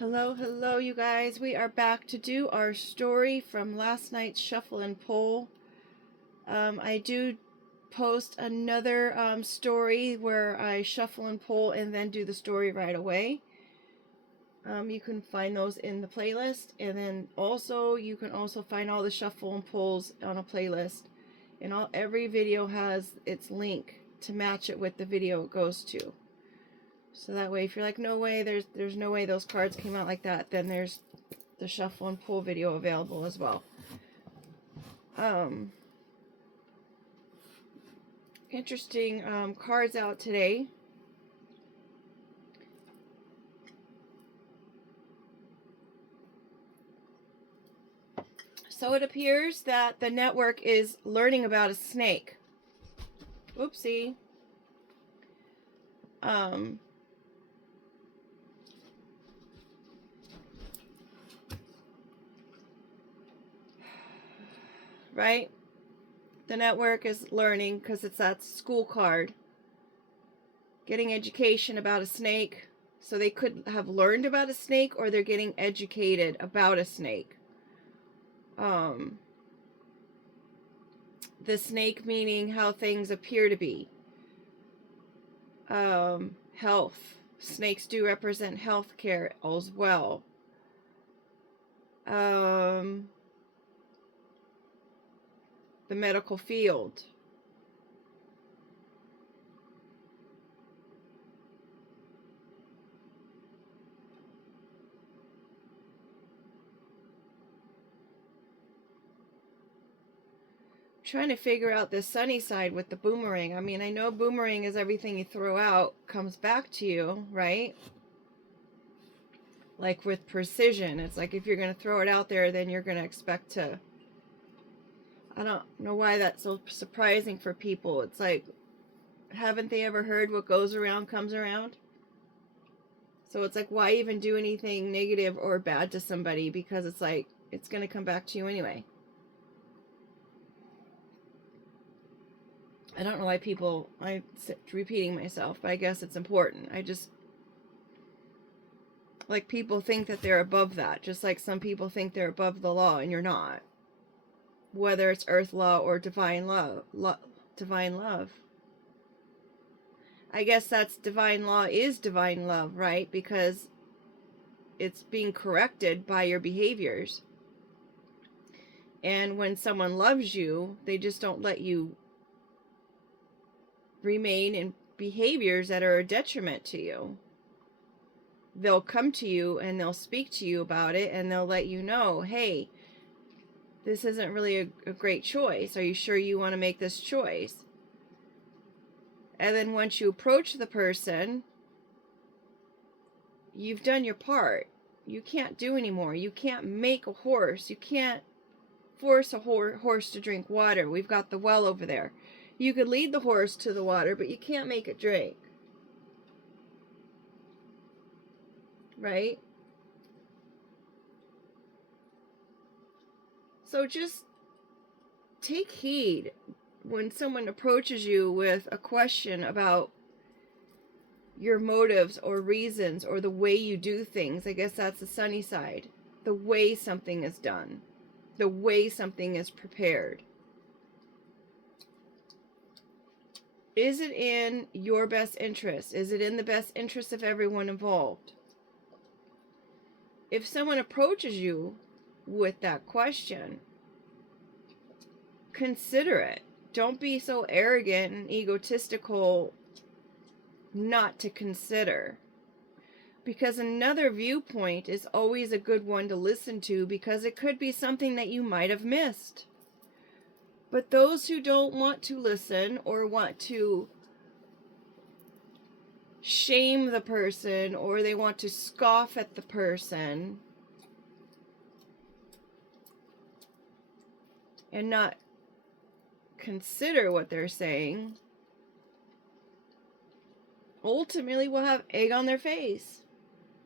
Hello, hello, you guys. We are back to do our story from last night's Shuffle and Pull. I do post another story where I shuffle and pull and then do the story right away. You can find those in the playlist, and then also you can also find all the shuffle and pulls on a playlist. And every video has its link to match it with the video it goes to. So that way, if you're like, no way, there's no way those cards came out like that, then there's the shuffle and pull video available as well. Interesting cards out today. So it appears that the network is learning about a snake. Oopsie. Right? The network is learning because it's that school card. Getting education about a snake. So they could have learned about a snake, or they're getting educated about a snake. The snake meaning how things appear to be. Health. Snakes do represent health care as well. The medical field. Trying to figure out the sunny side with the boomerang. I mean, I know boomerang is everything you throw out comes back to you, right? Like with precision. It's like if you're going to throw it out there, then you're going to expect to... I don't know why that's so surprising for people. It's like, haven't they ever heard what goes around comes around? So it's like, why even do anything negative or bad to somebody? Because it's like, it's going to come back to you anyway. I don't know why people, I'm repeating myself, but I guess it's important. Like, people think that they're above that, just like some people think they're above the law, and you're not. Whether it's earth law or divine love. Divine love. I guess that's divine law is divine love, right? Because it's being corrected by your behaviors. And when someone loves you, they just don't let you remain in behaviors that are a detriment to you. They'll come to you and they'll speak to you about it, and they'll let you know, hey, this isn't really a great choice. Are you sure you want to make this choice? And then once you approach the person, you've done your part. You can't do anymore. You can't make a horse. You can't force a horse to drink water. We've got the well over there. You could lead the horse to the water, but you can't make it drink. Right? So just take heed when someone approaches you with a question about your motives or reasons or the way you do things. I guess that's the sunny side. The way something is done. The way something is prepared. Is it in your best interest? Is it in the best interest of everyone involved? If someone approaches you with that question, consider it. Don't be so arrogant and egotistical not to consider. Because another viewpoint is always a good one to listen to, because it could be something that you might have missed. But those who don't want to listen or want to shame the person, or they want to scoff at the person and not consider what they're saying, ultimately will have egg on their face.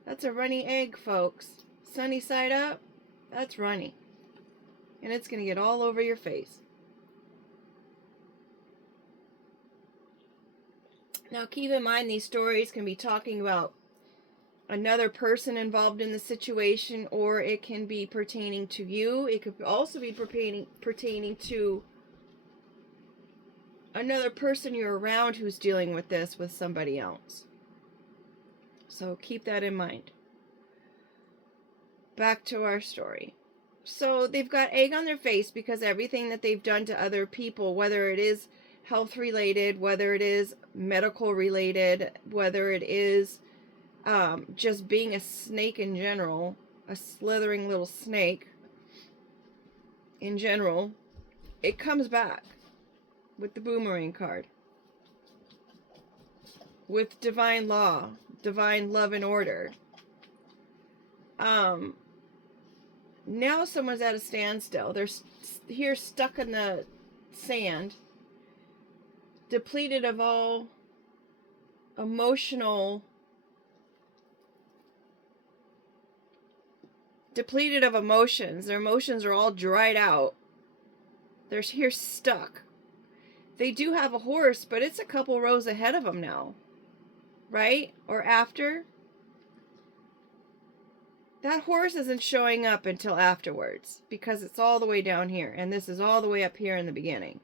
That's a runny egg, folks. Sunny side up, that's runny. And it's going to get all over your face. Now keep in mind, these stories can be talking about another person involved in the situation, or it can be pertaining to you. It could also be pertaining to another person you're around who's dealing with this with somebody else. So keep that in mind. Back to our story. So they've got egg on their face because everything that they've done to other people, whether it is health related, whether it is medical related, whether it is just being a snake in general, a slithering little snake in general, it comes back with the boomerang card. With divine law, divine love and order. Now someone's at a standstill. They're here stuck in the sand, depleted of all emotional, depleted of emotions. Their emotions are all dried out. They're here stuck. They do have a horse, but it's a couple rows ahead of them now. Right? Or after. That horse isn't showing up until afterwards because it's all the way down here, and this is all the way up here in the beginning.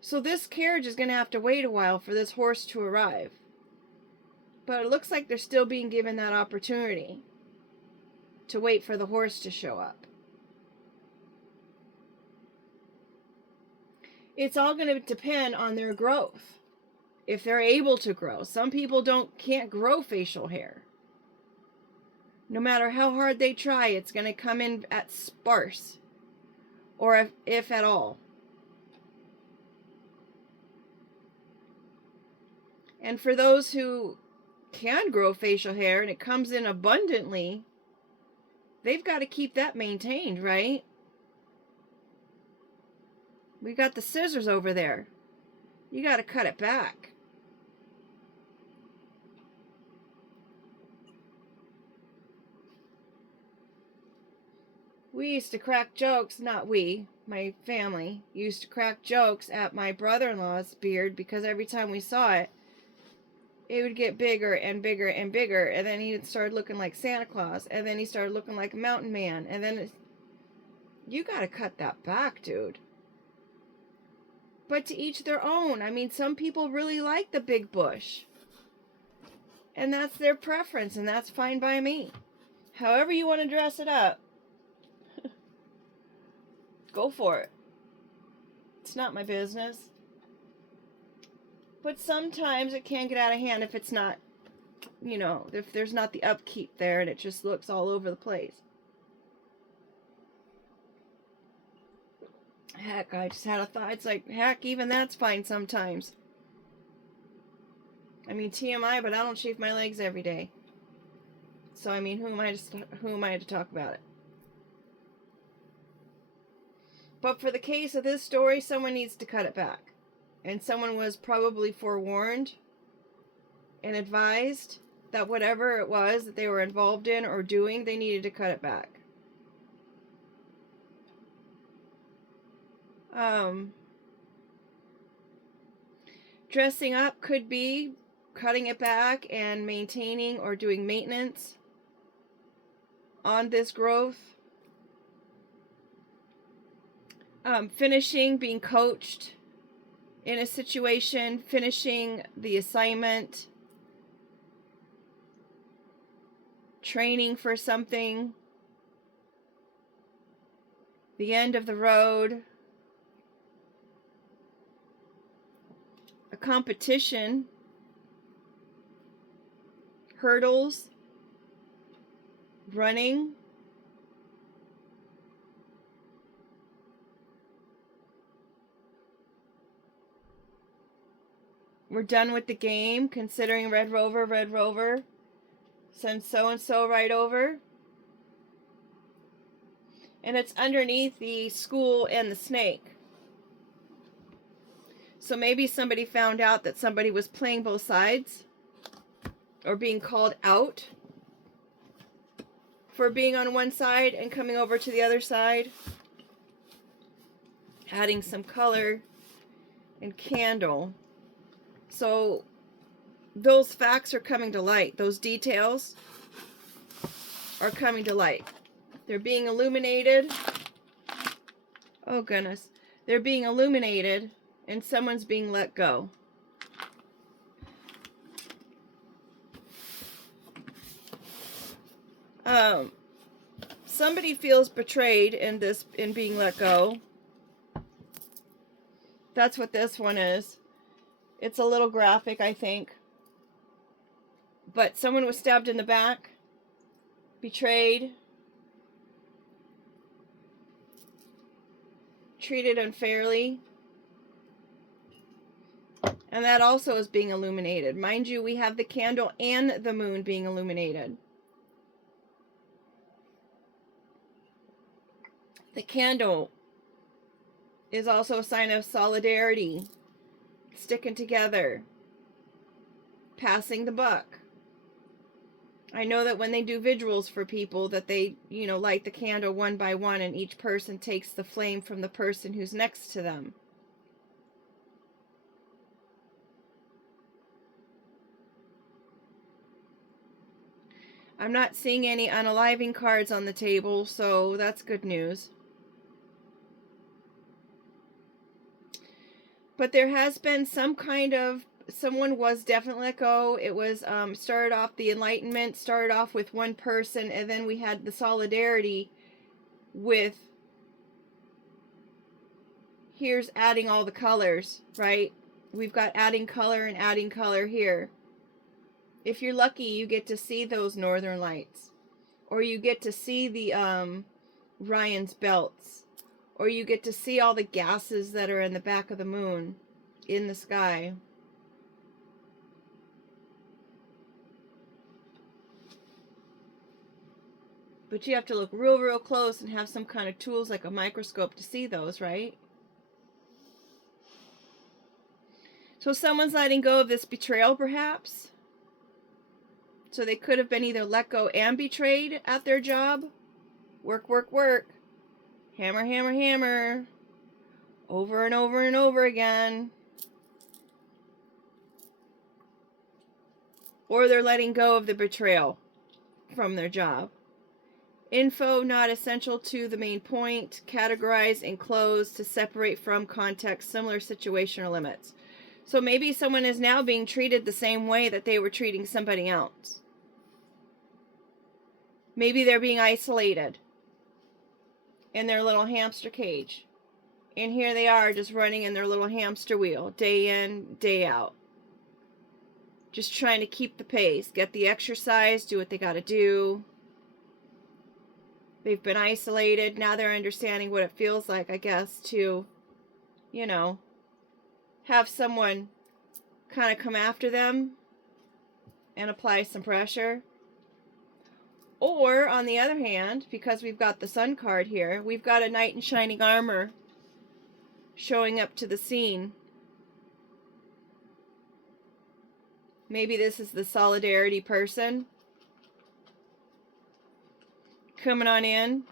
So this carriage is going to have to wait a while for this horse to arrive. But it looks like they're still being given that opportunity to wait for the horse to show up. It's all going to depend on their growth. If they're able to grow. Some people can't grow facial hair. No matter how hard they try, it's going to come in at sparse. Or if at all. And for those who can grow facial hair and it comes in abundantly, they've got to keep that maintained, right? We got the scissors over there. You got to cut it back. We used to crack jokes, not we, my family, used to crack jokes at my brother-in-law's beard because every time we saw it, it would get bigger and bigger and bigger, and then he started looking like Santa Claus, and then he started looking like a mountain man, and then you gotta cut that back, dude. But to each their own. I mean, some people really like the big bush, and that's their preference, and that's fine by me. However you want to dress it up, go for it. It's not my business. But sometimes it can get out of hand if it's not, if there's not the upkeep there and it just looks all over the place. Heck, I just had a thought. It's like, heck, even that's fine sometimes. I mean, TMI, but I don't shave my legs every day. So, I mean, who am I to talk about it? But for the case of this story, someone needs to cut it back. And someone was probably forewarned and advised that whatever it was that they were involved in or doing, they needed to cut it back. Dressing up could be cutting it back and maintaining or doing maintenance on this growth. Finishing, being coached in a situation, finishing the assignment, training for something, the end of the road, a competition, hurdles, running, we're done with the game, considering Red Rover, send so-and-so right over. And it's underneath the school and the snake. So maybe somebody found out that somebody was playing both sides, or being called out for being on one side and coming over to the other side, adding some color and candle. So those facts are coming to light, those details. are coming to light. They're being illuminated. Oh goodness. They're being illuminated and someone's being let go. Somebody feels betrayed in being let go. That's what this one is. It's a little graphic, I think. But someone was stabbed in the back, betrayed, treated unfairly. And that also is being illuminated. Mind you, we have the candle and the moon being illuminated. The candle is also a sign of solidarity, sticking together, passing the buck. I know that when they do vigils for people that they, light the candle one by one and each person takes the flame from the person who's next to them. I'm not seeing any unaliving cards on the table, so that's good news. But there has been some kind of, someone was definitely let go. It was, started off, the enlightenment started off with one person, and then we had the solidarity with, here's adding all the colors, right? We've got adding color and adding color here. If you're lucky, you get to see those northern lights. Or you get to see the Ryan's belts. Or you get to see all the gases that are in the back of the moon in the sky. But you have to look real, real close and have some kind of tools like a microscope to see those, right? So someone's letting go of this betrayal, perhaps. So they could have been either let go and betrayed at their job. Work, work, work. Hammer, hammer, hammer. Over and over and over again. Or they're letting go of the betrayal from their job. Info not essential to the main point. Categorize and close to separate from context, similar situation or limits. So maybe someone is now being treated the same way that they were treating somebody else. Maybe they're being isolated in their little hamster cage. And here they are just running in their little hamster wheel, day in, day out. Just trying to keep the pace, get the exercise, do what they got to do. They've been isolated. Now they're understanding what it feels like, I guess, to, have someone kind of come after them and apply some pressure. Or, on the other hand, because we've got the Sun card here, we've got a knight in shining armor showing up to the scene. Maybe this is the solidarity person coming on in.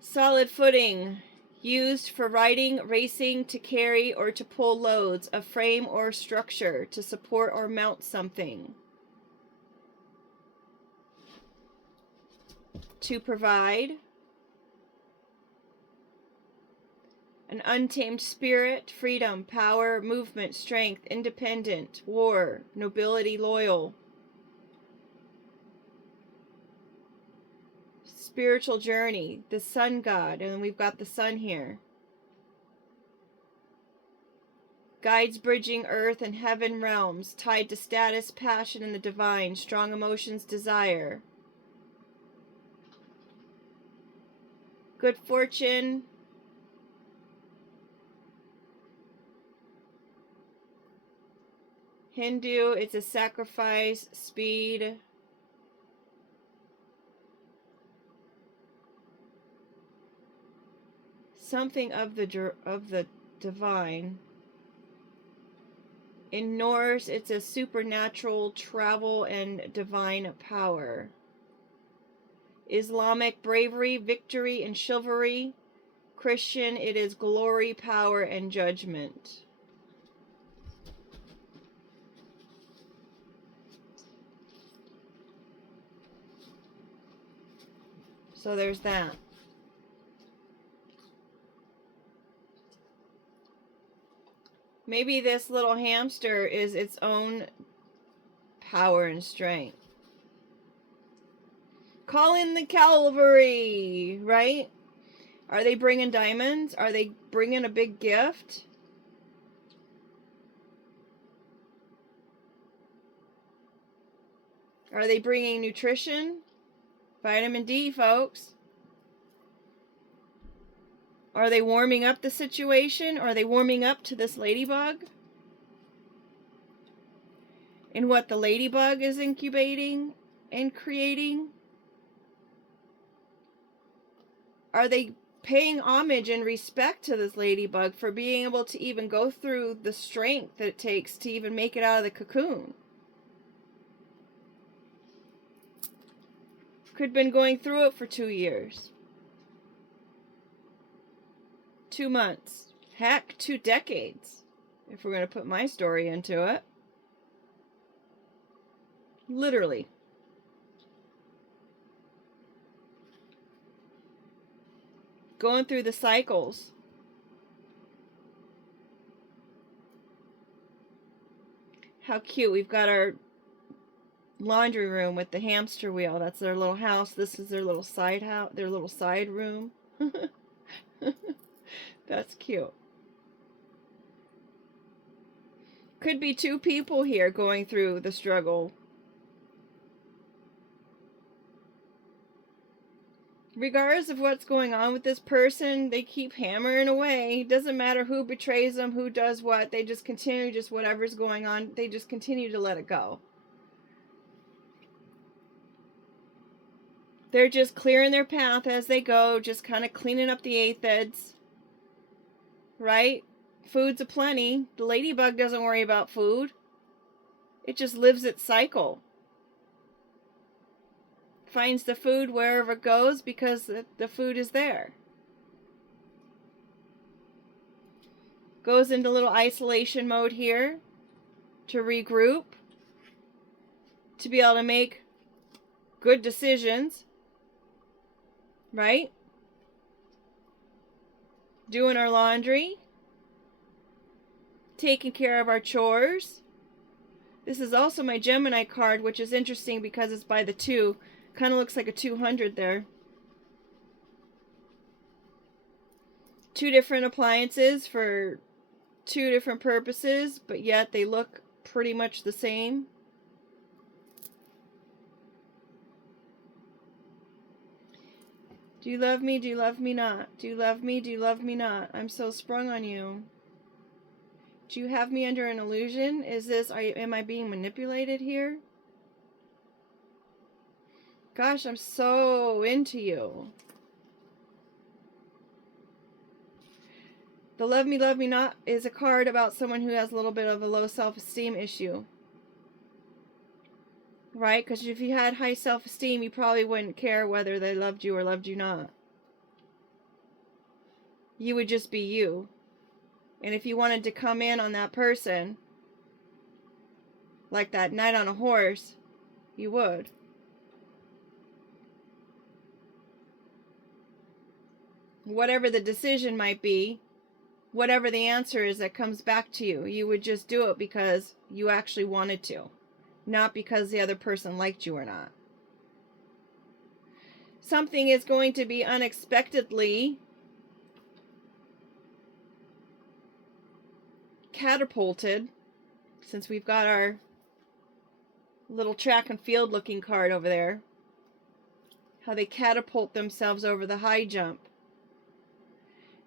Solid footing. Used for riding, racing, to carry, or to pull loads, a frame or structure, to support or mount something. To provide. An untamed spirit, freedom, power, movement, strength, independent, war, nobility, loyal. Spiritual journey, the sun god, and we've got the sun here. Guides bridging earth and heaven realms, tied to status, passion, and the divine, strong emotions, desire. Good fortune. Hindu, it's a sacrifice, speed. Something of the divine. In Norse, it's a supernatural travel and divine power. Islamic, bravery, victory, and chivalry. Christian, it is glory, power, and judgment. So there's that. Maybe this little hamster is its own power and strength. Call in the cavalry, right? Are they bringing diamonds? Are they bringing a big gift? Are they bringing nutrition? Vitamin D, folks. Are they warming up the situation? Are they warming up to this ladybug? And what the ladybug is incubating and creating? Are they paying homage and respect to this ladybug for being able to even go through the strength that it takes to even make it out of the cocoon? Could have been going through it for 2 years. 2 months. Heck, 2 decades. If we're going to put my story into it. Literally. Going through the cycles. How cute. We've got our laundry room with the hamster wheel. That's their little house. This is their little side house, their little side room. That's cute. Could be 2 people here going through the struggle. Regardless of what's going on with this person, they keep hammering away. It doesn't matter who betrays them, who does what. They just continue, just whatever's going on, they just continue to let it go. They're just clearing their path as they go, just kind of cleaning up the aphids. Right? Food's aplenty. The ladybug doesn't worry about food. It just lives its cycle. Finds the food wherever it goes because the food is there. Goes into little isolation mode here to regroup, to be able to make good decisions, right? Doing our laundry, taking care of our chores. This is also my Gemini card, which is interesting because it's by the 2. Kind of looks like a 200 there. 2 different appliances for 2 different purposes, but yet they look pretty much the same. Do you love me? Do you love me not? Do you love me? Do you love me not? I'm so sprung on you. Do you have me under an illusion? Am I being manipulated here? Gosh, I'm so into you. The Love Me Not is a card about someone who has a little bit of a low self-esteem issue. Right? Because if you had high self-esteem, you probably wouldn't care whether they loved you or loved you not. You would just be you. And if you wanted to come in on that person, like that knight on a horse, you would. Whatever the decision might be, whatever the answer is that comes back to you, you would just do it because you actually wanted to, not because the other person liked you or not. Something is going to be unexpectedly catapulted, since we've got our little track and field looking card over there. How they catapult themselves over the high jump.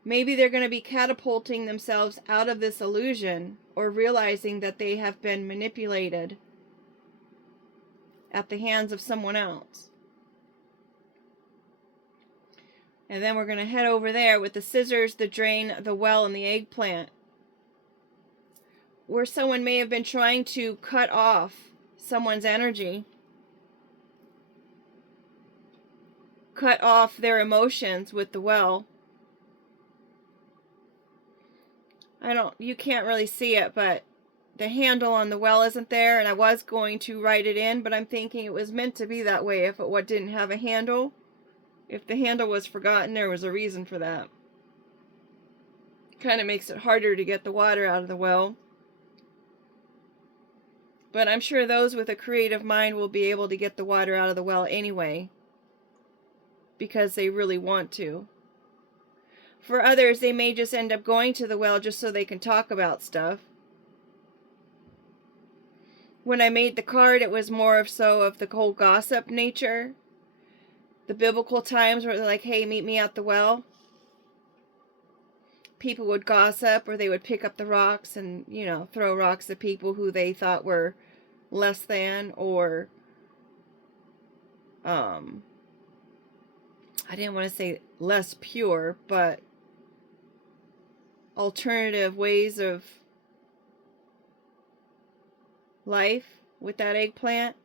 Maybe they're going to be catapulting themselves out of this illusion, or realizing that they have been manipulated at the hands of someone else. And then we're going to head over there with the scissors, the drain, the well, and the eggplant, where someone may have been trying to cut off someone's energy, cut off their emotions with the well. You can't really see it, but the handle on the well isn't there, and I was going to write it in, but I'm thinking it was meant to be that way if it didn't have a handle. If the handle was forgotten, there was a reason for that. Kind of makes it harder to get the water out of the well. But I'm sure those with a creative mind will be able to get the water out of the well anyway, because they really want to. For others, they may just end up going to the well just so they can talk about stuff. When I made the card, it was more of the whole gossip nature. The biblical times where they're like, hey, meet me at the well. People would gossip, or they would pick up the rocks and, throw rocks at people who they thought were less than, or I didn't want to say less pure, but alternative ways of life with that eggplant.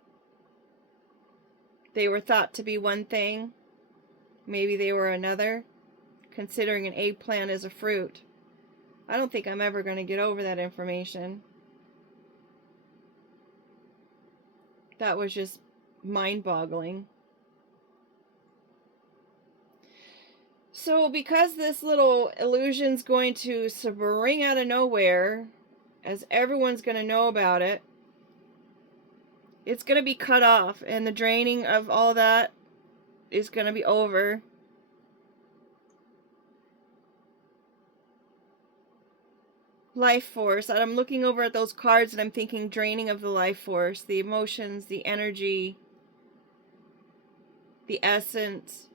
They were thought to be one thing. Maybe they were another, considering an eggplant as a fruit. I don't think I'm ever going to get over that information. That was just mind-boggling. So because this little illusion's going to spring out of nowhere, as everyone's going to know about it, it's going to be cut off, and the draining of all that is going to be over. Life force. I'm looking over at those cards and I'm thinking draining of the life force, the emotions, the energy, the essence,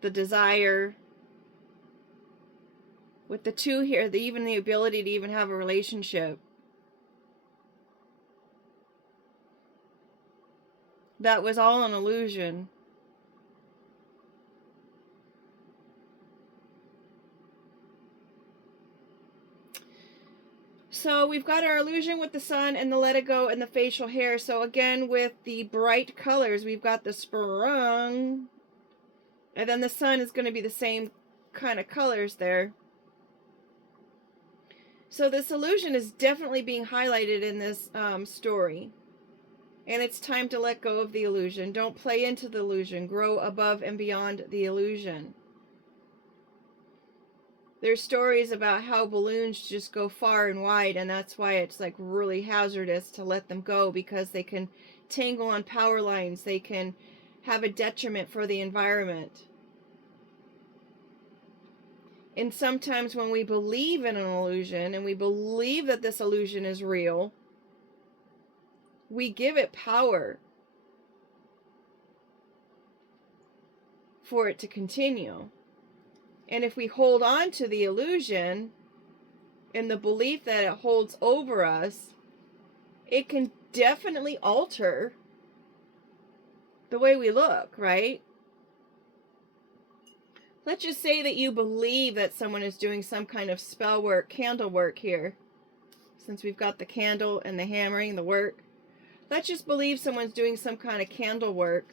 the desire. With the 2 here, even the ability to even have a relationship. That was all an illusion. So we've got our illusion with the sun and the let it go and the facial hair. So again, with the bright colors, we've got the sprung. And then the sun is going to be the same kind of colors there. So this illusion is definitely being highlighted in this story. And it's time to let go of the illusion. Don't play into the illusion. Grow above and beyond the illusion. There's stories about how balloons just go far and wide, and that's why it's like really hazardous to let them go, because they can tangle on power lines. They can have a detriment for the environment. And sometimes when we believe in an illusion and we believe that this illusion is real, we give it power for it to continue. And if we hold on to the illusion and the belief that it holds over us, it can definitely alter the way we look, right? Let's just say that you believe that someone is doing some kind of spell work, candle work here. Since we've got the candle and the hammering, the work. Let's just believe someone's doing some kind of candle work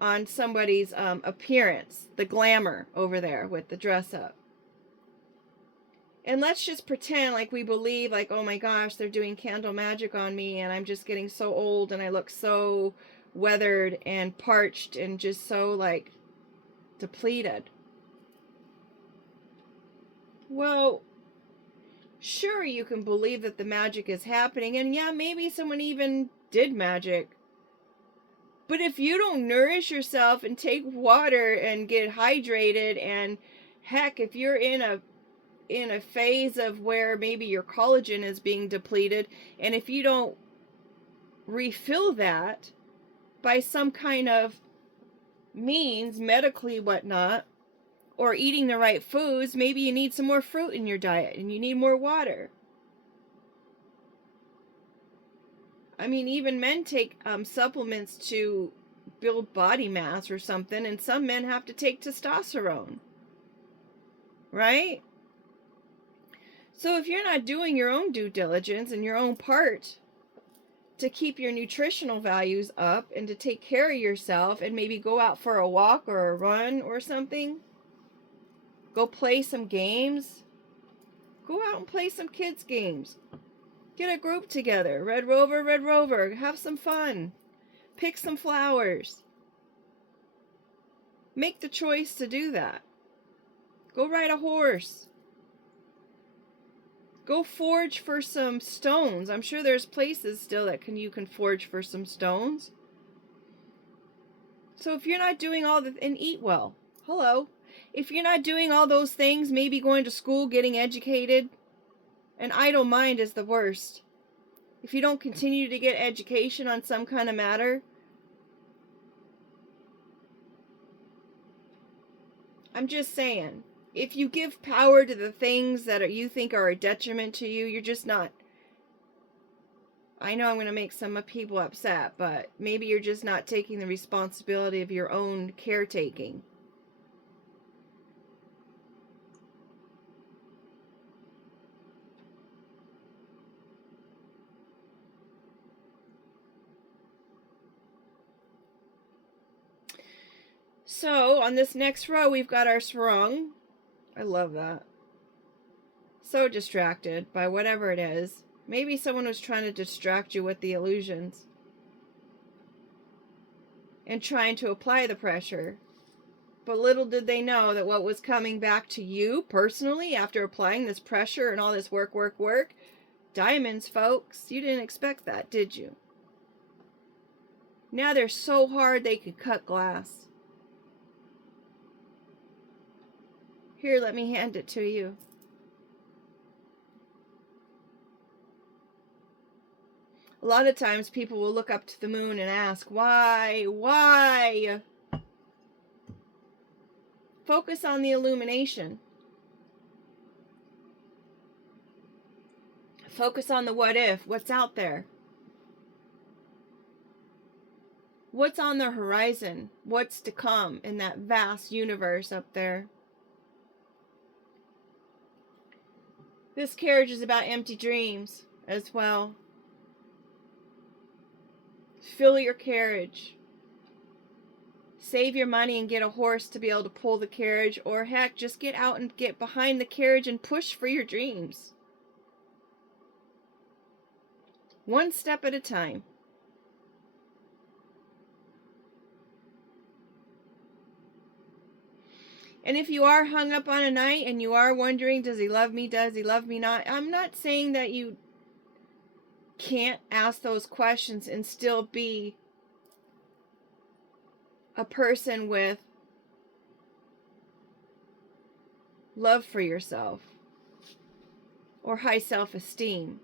on somebody's appearance, the glamour over there with the dress up. And let's just pretend like we believe, like, oh my gosh, they're doing candle magic on me, and I'm just getting so old, and I look so weathered and parched and just so like depleted. Well, sure, you can believe that the magic is happening, and yeah, maybe someone even did magic. But if you don't nourish yourself and take water and get hydrated, and heck, if you're in a phase of where maybe your collagen is being depleted, and if you don't refill that by some kind of means, medically whatnot, or eating the right foods, maybe you need some more fruit in your diet and you need more water. I mean, even men take supplements to build body mass or something, and some men have to take testosterone, right? So if you're not doing your own due diligence and your own part to keep your nutritional values up and to take care of yourself and maybe go out for a walk or a run or something, go play some games, go out and play some kids games. Get a group together. Red Rover, have some fun. Pick some flowers. Make the choice to do that. Go ride a horse. Go forage for some stones. I'm sure there's places still that you can forage for some stones. So if you're not doing and eat well. Hello. If you're not doing all those things, maybe going to school, getting educated, an idle mind is the worst. If you don't continue to get education on some kind of matter, I'm just saying, if you give power to the things that you think are a detriment to you, you're just not. I know I'm going to make some people upset, but maybe you're just not taking the responsibility of your own caretaking. So, on this next row, we've got our sarong. I love that. So distracted by whatever it is. Maybe someone was trying to distract you with the illusions and trying to apply the pressure. But little did they know that what was coming back to you personally after applying this pressure and all this work, diamonds, folks. You didn't expect that, did you? Now they're so hard they could cut glass. Here, let me hand it to you. A lot of times people will look up to the moon and ask, why? Why? Focus on the illumination. Focus on the what if, what's out there. What's on the horizon? What's to come in that vast universe up there? This carriage is about empty dreams as well. Fill your carriage. Save your money and get a horse to be able to pull the carriage, or heck, just get out and get behind the carriage and push for your dreams. One step at a time. And if you are hung up on a knight and you are wondering, does he love me, does he love me not? I'm not saying that you can't ask those questions and still be a person with love for yourself or high self-esteem.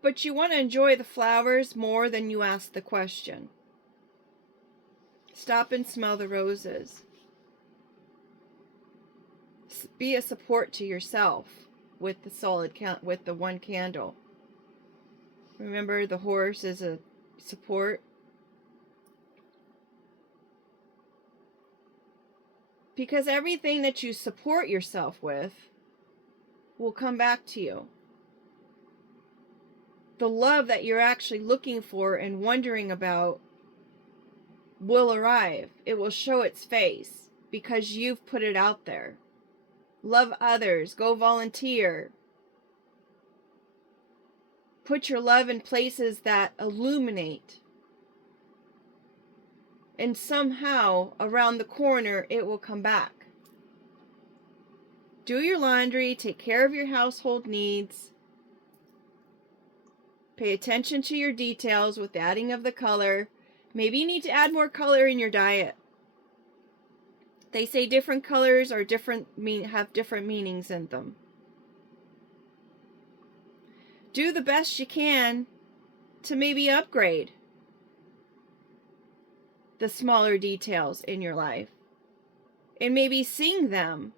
But you want to enjoy the flowers more than you ask the question. Stop and smell the roses. Be a support to yourself with the one candle. Remember, the horse is a support. Because everything that you support yourself with will come back to you. The love that you're actually looking for and wondering about will arrive. It will show its face because you've put it out there. Love others. Go volunteer. Put your love in places that illuminate. And somehow, around the corner, it will come back. Do your laundry. Take care of your household needs. Pay attention to your details with the adding of the color. Maybe you need to add more color in your diet. They say different colors are have different meanings in them. Do the best you can to maybe upgrade the smaller details in your life. And maybe seeing them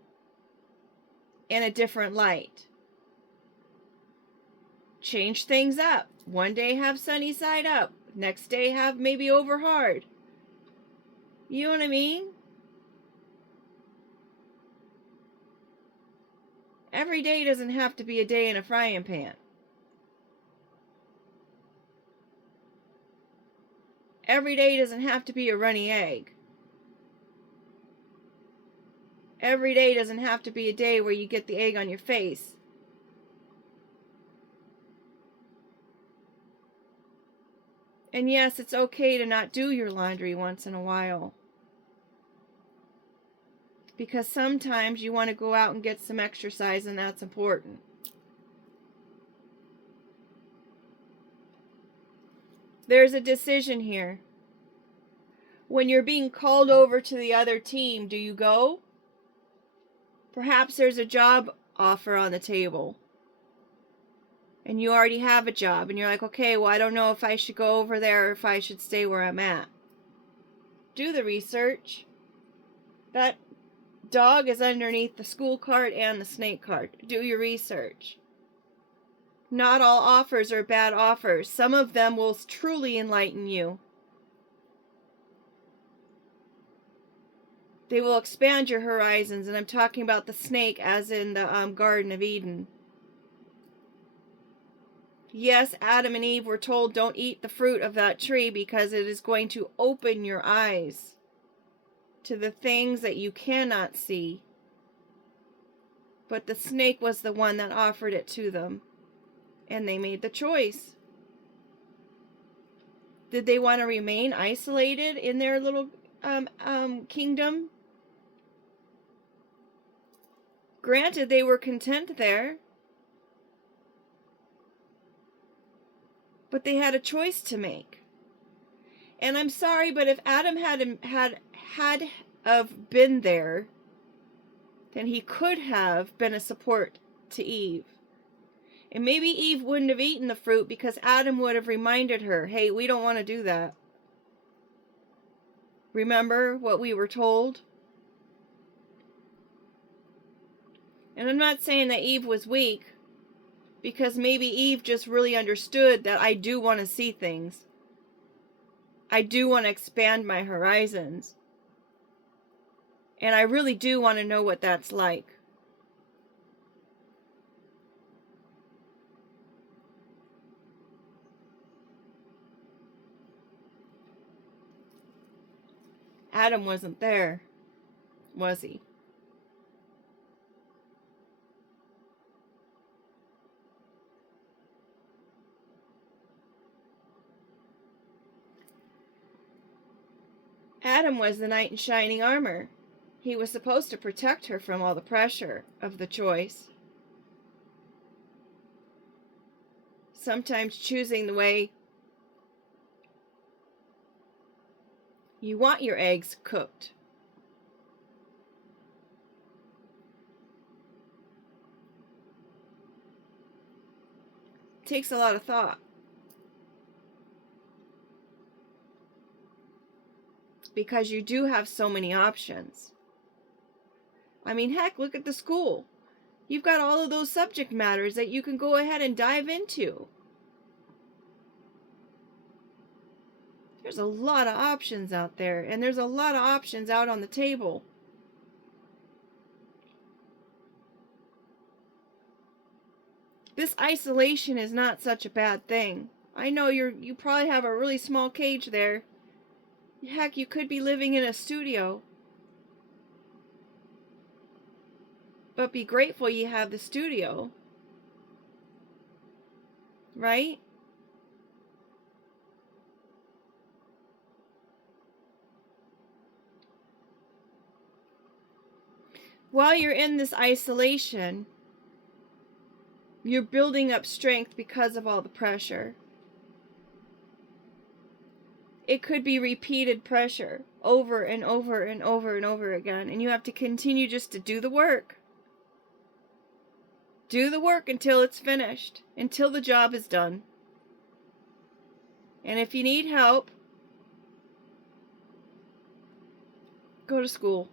in a different light. Change things up. One day have sunny side up. Next day have maybe over hard. You know what I mean? Every day doesn't have to be a day in a frying pan. Every day doesn't have to be a runny egg. Every day doesn't have to be a day where you get the egg on your face. And yes, it's okay to not do your laundry once in a while. Because sometimes you want to go out and get some exercise, and that's important. There's a decision here. When you're being called over to the other team, do you go? Perhaps there's a job offer on the table. And you already have a job. And you're like, okay, well, I don't know if I should go over there or if I should stay where I'm at. Do the research. That dog is underneath the school card and the snake card. Do your research. Not all offers are bad offers. Some of them will truly enlighten you. They will expand your horizons, and I'm talking about the snake as in the Garden of Eden. Yes, Adam and Eve were told don't eat the fruit of that tree because it is going to open your eyes to the things that you cannot see. But the snake was the one that offered it to them, and they made the choice. Did they want to remain isolated in their little kingdom? Granted, they were content there, but they had a choice to make. And I'm sorry, but if Adam had been there, then he could have been a support to Eve. And maybe Eve wouldn't have eaten the fruit because Adam would have reminded her, hey, we don't want to do that. Remember what we were told? And I'm not saying that Eve was weak, because maybe Eve just really understood that I do want to see things. I do want to expand my horizons. And I really do want to know what that's like. Adam wasn't there, was he? Adam was the knight in shining armor. He was supposed to protect her from all the pressure of the choice. Sometimes choosing the way you want your eggs cooked. Takes a lot of thought. Because you do have so many options. I mean, heck, look at the school. You've got all of those subject matters that you can go ahead and dive into. There's a lot of options out there, and there's a lot of options out on the table. This isolation is not such a bad thing. I know you probably have a really small cage there. Heck, you could be living in a studio. But be grateful you have the studio. Right? While you're in this isolation, you're building up strength because of all the pressure. It could be repeated pressure over and over and over and over again. And you have to continue just to do the work. Do the work until it's finished, until the job is done. And if you need help, go to school.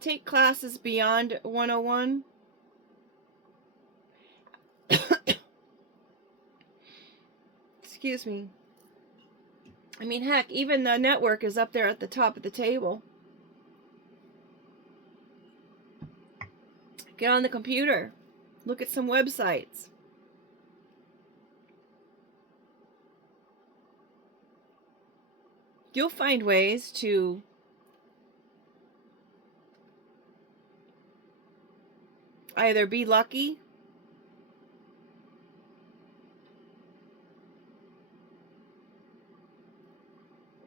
Take classes beyond 101. Excuse me. I mean, heck, even the network is up there at the top of the table. Get on the computer. Look at some websites. You'll find ways to either be lucky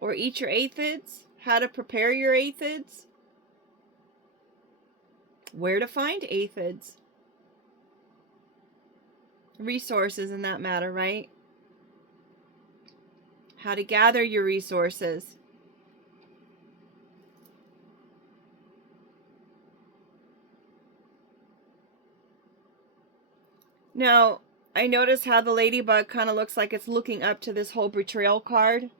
or eat your aphids, how to prepare your aphids, where to find aphids, resources in that matter, right? How to gather your resources. Now, I notice how the ladybug kind of looks like it's looking up to this whole betrayal card.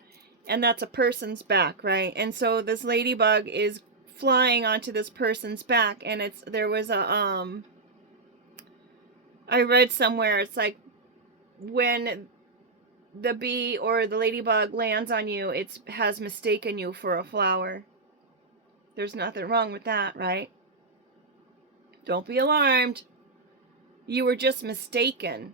And that's a person's back, right? And so this ladybug is flying onto this person's back. And there was a, I read somewhere, it's like when the bee or the ladybug lands on you, it has mistaken you for a flower. There's nothing wrong with that, right? Don't be alarmed. You were just mistaken.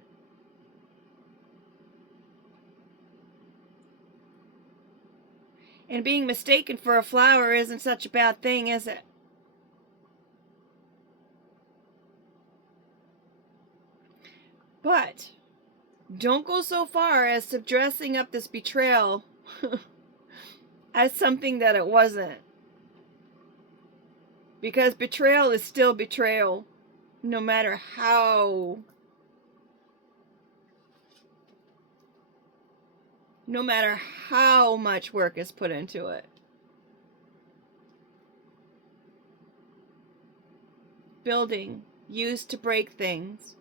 And being mistaken for a flower isn't such a bad thing, is it? But don't go so far as to dressing up this betrayal as something that it wasn't. Because betrayal is still betrayal, no matter how much work is put into it. Building, used to break things,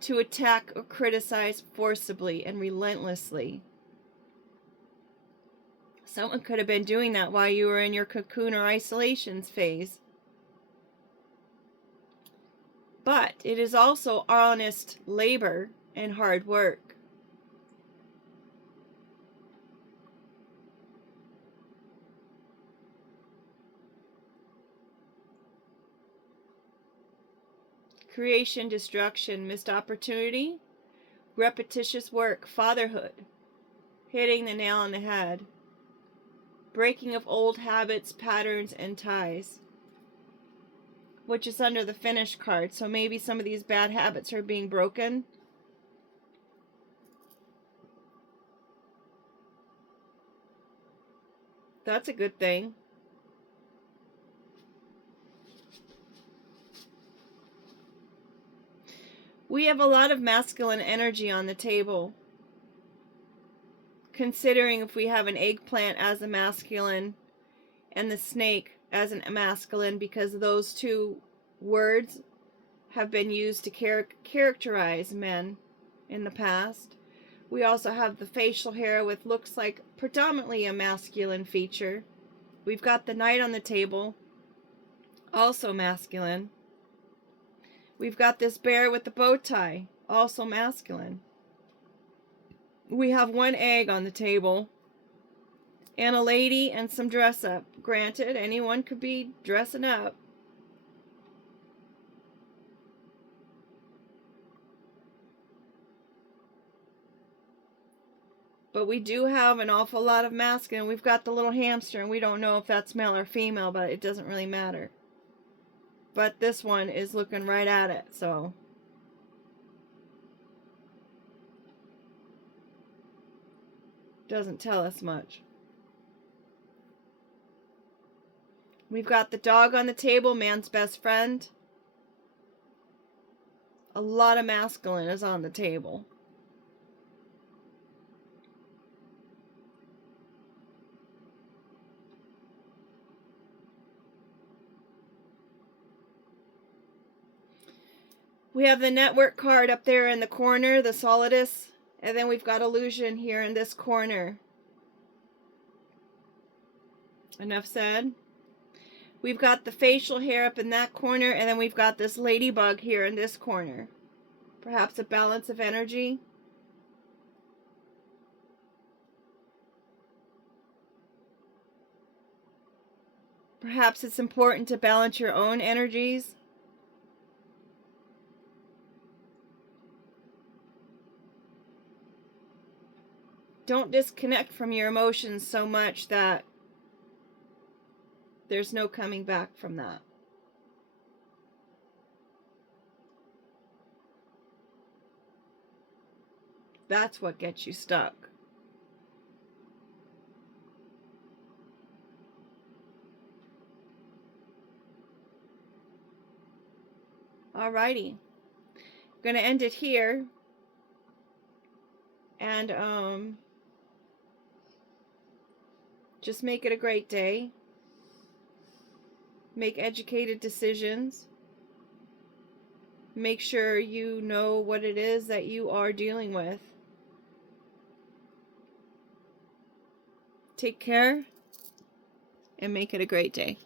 to attack or criticize forcibly and relentlessly. Someone could have been doing that while you were in your cocoon or isolation phase. But it is also honest labor and hard work. Creation, destruction, missed opportunity, repetitious work, fatherhood, hitting the nail on the head, breaking of old habits, patterns, and ties, which is under the finish card. So maybe some of these bad habits are being broken. That's a good thing. We have a lot of masculine energy on the table. Considering if we have an eggplant as a masculine and the snake as an masculine, because those two words have been used to characterize men in the past. We also have the facial hair, with looks like predominantly a masculine feature. We've got the knight on the table, also masculine. We've got this bear with the bow tie, also masculine. We have one egg on the table, and a lady and some dress up. Granted, anyone could be dressing up. But we do have an awful lot of masculine. We've got the little hamster, and we don't know if that's male or female, but it doesn't really matter. But this one is looking right at it, so. Doesn't tell us much. We've got the dog on the table, man's best friend. A lot of masculine is on the table. We have the network card up there in the corner, the Solidus, and then we've got illusion here in this corner. Enough said. We've got the facial hair up in that corner, and then we've got this ladybug here in this corner. Perhaps a balance of energy. Perhaps it's important to balance your own energies. Don't disconnect from your emotions so much that there's no coming back from that. That's what gets you stuck. Alrighty. I'm going to end it here. And just make it a great day. Make educated decisions. Make sure you know what it is that you are dealing with. Take care and make it a great day.